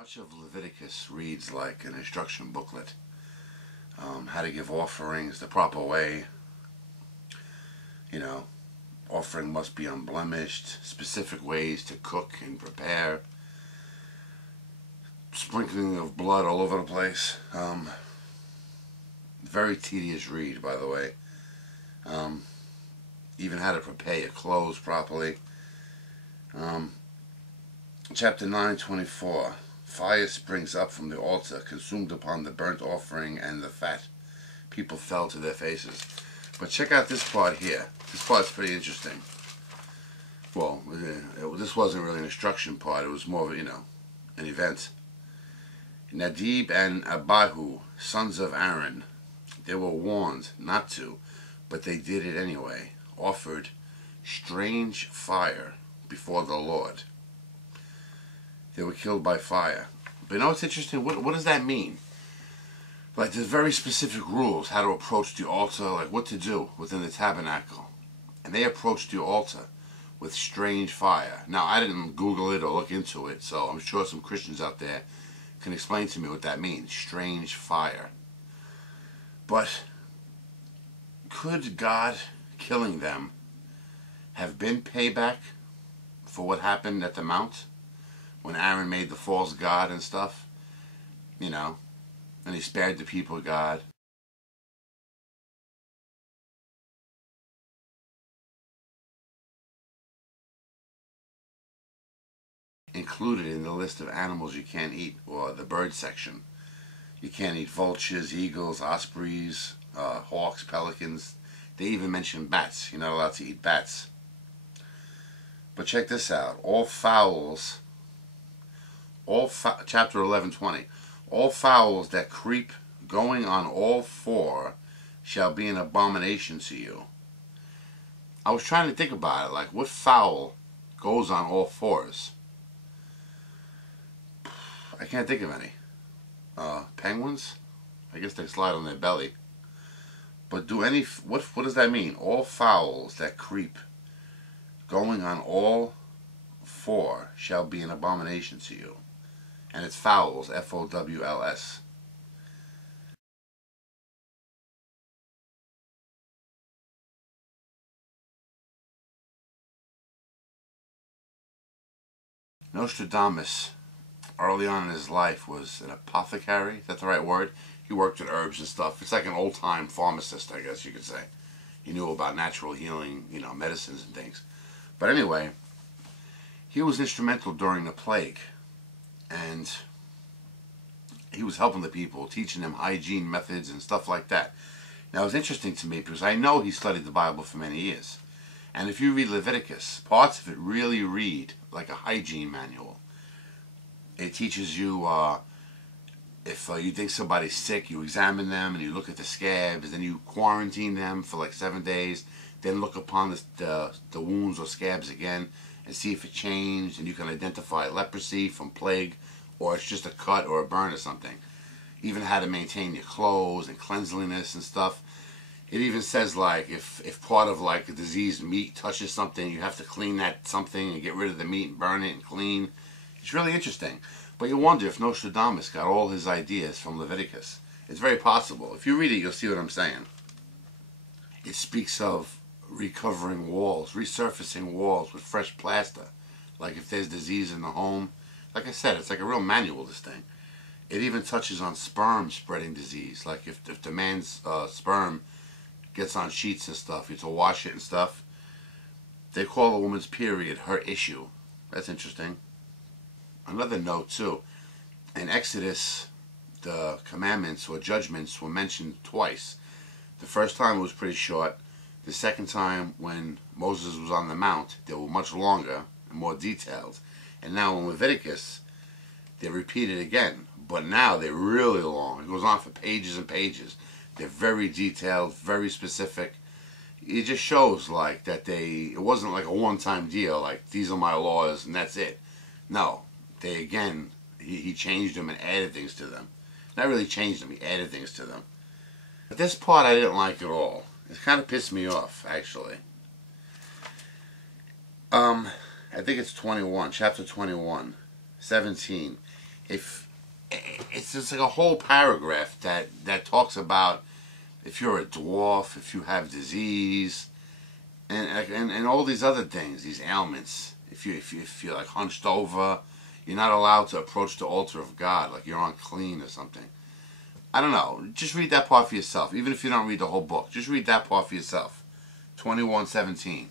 Much of Leviticus reads like an instruction booklet. How to give offerings the proper way. Offering must be unblemished. Specific ways to cook and prepare. Sprinkling of blood all over the place. Very tedious read, by the way. Even how to prepare your clothes properly. Chapter 9:24. Fire springs up from the altar, consumed upon the burnt offering and the fat. People fell to their faces. But check out this part here. This part's pretty interesting. Well, this wasn't really an instruction part. It was more of, an event. Nadib and Abihu, sons of Aaron, they were warned not to, but they did it anyway. Offered strange fire before the Lord. They were killed by fire. But you know what's interesting? What does that mean? Like, there's very specific rules how to approach the altar, like what to do within the tabernacle. And they approached the altar with strange fire. Now, I didn't Google it or look into it, so I'm sure some Christians out there can explain to me what that means. Strange fire. But could God killing them have been payback for what happened at the Mount? When Aaron made the false god and stuff, and he spared the people of God. Included in the list of animals you can't eat, or the bird section. You can't eat vultures, eagles, ospreys, hawks, pelicans. They even mention bats. You're not allowed to eat bats. But check this out. All fowls... chapter 11:20. All fowls that creep going on all four shall be an abomination to you. I was trying to think about it, like what fowl goes on all fours? I can't think of any. Penguins? I guess they slide on their belly. But what does that mean? All fowls that creep going on all four shall be an abomination to you. And it's fowls, F-O-W-L-S. Nostradamus, early on in his life, was an apothecary. Is that the right word? He worked with herbs and stuff. It's like an old-time pharmacist, I guess you could say. He knew about natural healing, medicines and things. But anyway, he was instrumental during the plague. And he was helping the people, teaching them hygiene methods and stuff like that. Now, it's interesting to me because I know he studied the Bible for many years. And if you read Leviticus, parts of it really read like a hygiene manual. It teaches you, if you think somebody's sick, you examine them and you look at the scabs, then you quarantine them for like 7 days, then look upon the wounds or scabs again and see if it changed, and you can identify leprosy from plague, or it's just a cut or a burn or something. Even how to maintain your clothes and cleanliness and stuff. It even says, like, if part of like a diseased meat touches something, you have to clean that something and get rid of the meat and burn it and clean. It's really interesting. But you wonder if Nostradamus got all his ideas from Leviticus. It's very possible. If you read it, you'll see what I'm saying. It speaks of recovering walls, resurfacing walls with fresh plaster. Like if there's disease in the home. Like I said, it's like a real manual, this thing. It even touches on sperm spreading disease. Like if the man's sperm gets on sheets and stuff, you have to wash it and stuff. They call a woman's period her issue. That's interesting. Another note too. In Exodus, the commandments or judgments were mentioned twice. The first time it was pretty short. The second time, when Moses was on the Mount, they were much longer and more detailed. And now in Leviticus, they're repeated again. But now they're really long. It goes on for pages and pages. They're very detailed, very specific. It just shows like that it wasn't like a one-time deal, like these are my laws and that's it. No, he changed them and added things to them. Not really changed them, he added things to them. But this part I didn't like at all. It kind of pissed me off, actually. I think it's 21, chapter 21, 17. if it's just like a whole paragraph that talks about if you're a dwarf, if you have disease, and all these other things, these ailments. If you're like hunched over, you're not allowed to approach the altar of God, like you're unclean or something. I don't know. Just read that part for yourself. Even if you don't read the whole book, just read that part for yourself. 21:17.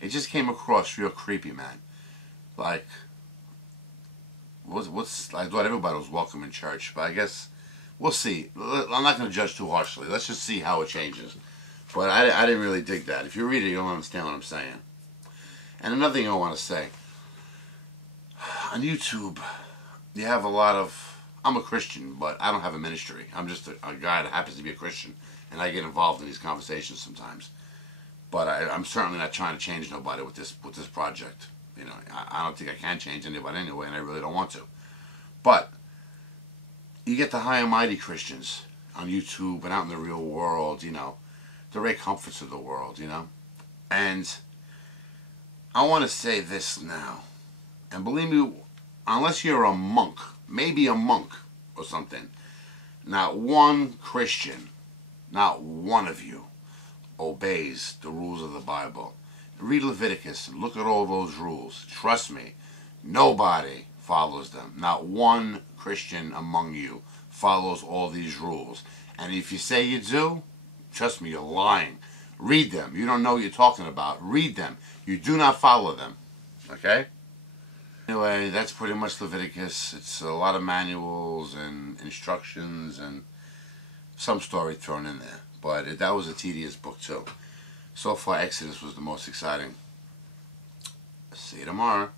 It just came across real creepy, man. Like, I thought everybody was welcome in church, but I guess we'll see. I'm not going to judge too harshly. Let's just see how it changes. But I didn't really dig that. If you read it, you'll understand what I'm saying. And another thing I want to say. On YouTube, you have a lot of... I'm a Christian, but I don't have a ministry. I'm just a guy that happens to be a Christian, and I get involved in these conversations sometimes. But I'm certainly not trying to change nobody with this project. You know, I don't think I can change anybody anyway, and I really don't want to. But you get the high and mighty Christians on YouTube and out in the real world, you know, the Ray Comforts of the world, you know. And I want to say this now. And believe me, unless you're a monk, maybe a monk or something, not one Christian, not one of you, obeys the rules of the Bible. Read Leviticus and look at all those rules. Trust me, nobody follows them. Not one Christian among you follows all these rules. And if you say you do, trust me, you're lying. Read them. You don't know what you're talking about. Read them. You do not follow them. Okay? Anyway, that's pretty much Leviticus. It's a lot of manuals and instructions and some story thrown in there. But that was a tedious book too. So far, Exodus was the most exciting. See you tomorrow.